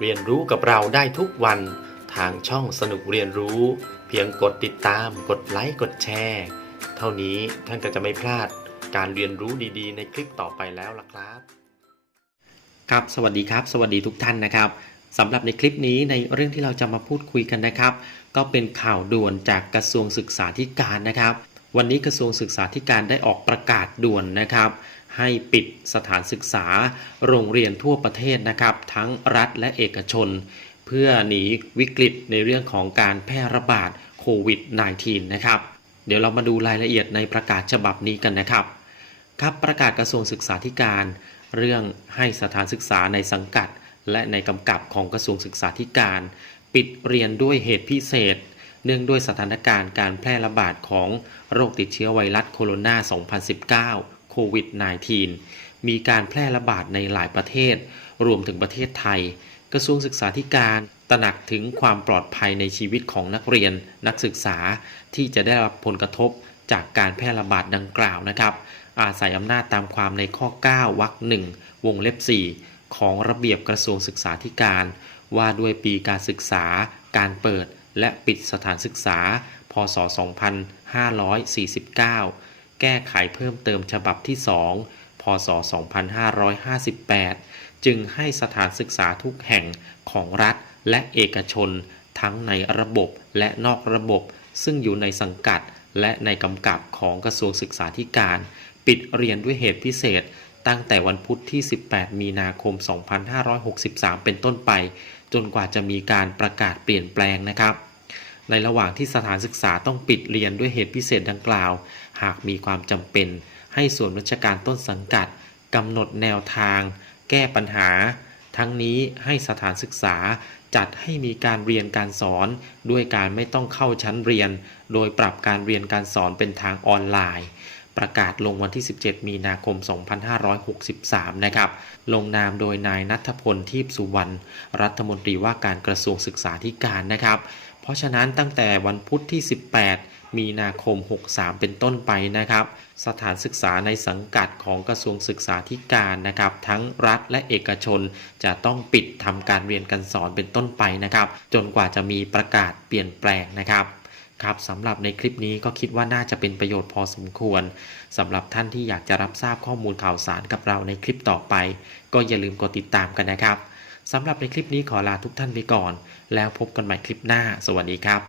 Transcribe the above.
เรียนรู้กับเราได้ทุกวันทางช่องสนุกเรียนรู้ เพียงกดติดตาม กดไลค์กดแชร์เท่านี้ท่านก็จะไม่พลาดการเรียนรู้ดีๆ ในคลิปต่อไปแล้วล่ะครับ ครับสวัสดีครับ สวัสดีทุกท่านนะครับสำหรับในคลิปนี้ในเรื่องที่เราจะมาพูดคุยกันนะครับ ก็เป็นข่าวด่วนจากกระทรวงศึกษาธิการนะครับ วันนี้กระทรวงศึกษาธิการได้ออกประกาศด่วนนะครับ ให้ปิดสถานศึกษาโรงเรียนทั่วประเทศนะครับ ทั้งรัฐและเอกชน เพื่อหนีวิกฤตในเรื่องของการแพร่ระบาดโควิด -19 นะครับ เดี๋ยวเรามาดูรายละเอียดในประกาศฉบับนี้กันนะครับ ครับประกาศกระทรวงศึกษาธิการ เรื่องให้สถานศึกษาในสังกัด และในกำกับของกระทรวงศึกษาธิการ ปิดเรียนด้วยเหตุพิเศษเนื่องด้วยสถานการณ์การแพร่ระบาดของโรคติดเชื้อไวรัสโคโรนา 2019 โควิด -19 มีการแพร่ระบาดในหลายประเทศ รวมถึงประเทศไทย กระทรวงศึกษาธิการตระหนักถึงความปลอดภัยในชีวิตของนักเรียน นักศึกษาที่จะได้รับผลกระทบจากการแพร่ระบาดดังกล่าวนะครับ อาศัยอำนาจตามความในข้อ 9 วรรคหนึ่งวงเล็บ 4 ของระเบียบกระทรวงศึกษาธิการ ว่าด้วยปีการศึกษา การเปิดและปิดสถานศึกษา พศ 2549 แก้ไขเพิ่มเติมฉบับที่ 2 พศ 2558 จึงให้สถานศึกษาทุกแห่งของรัฐและเอกชน ทั้งในระบบและนอกระบบ ซึ่งอยู่ในสังกัดและในกำกับของกระทรวงศึกษาธิการ ปิดเรียนด้วยเหตุพิเศษ ตั้งแต่วันพุธที่ 18 มีนาคม 2563 เป็นต้นไป จนกว่าจะมีการประกาศเปลี่ยนแปลงนะครับ ในระหว่างที่สถานศึกษาต้องปิดเรียนด้วยเหตุพิเศษดังกล่าว หากมีความจำเป็น ให้ส่วนราชการต้นสังกัดกำหนดแนวทาง แก้ปัญหา ทั้งนี้ให้สถานศึกษาจัดให้มีการเรียนการสอนด้วยการไม่ต้องเข้าชั้นเรียน โดยปรับการเรียนการสอนเป็นทางออนไลน์ ประกาศลงวันที่ 17 มีนาคม 2563 นะครับ ลงนามโดยนายนัทพล ทีพสุวรรณ รัฐมนตรีว่าการกระทรวงศึกษาธิการนะครับ เพราะฉะนั้นตั้งแต่วันพุธที่ 18 มีนาคม 63 เป็นต้นไปนะครับ สถานศึกษาในสังกัดของกระทรวงศึกษาธิการนะครับ ทั้งรัฐและเอกชนจะต้องปิดทำการเรียนการสอนเป็นต้นไปนะครับ จนกว่าจะมีประกาศเปลี่ยนแปลงนะครับครับสำหรับในคลิปนี้ก็คิดว่าน่าจะเป็นประโยชน์พอสมควรสำหรับท่านที่อยากจะรับทราบข้อมูลข่าวสารกับเราในคลิปต่อไป ก็อย่าลืมกดติดตามกันนะครับ สำหรับในคลิปนี้ขอลาทุกท่านไปก่อน แล้วพบกันใหม่คลิปหน้า สวัสดีครับ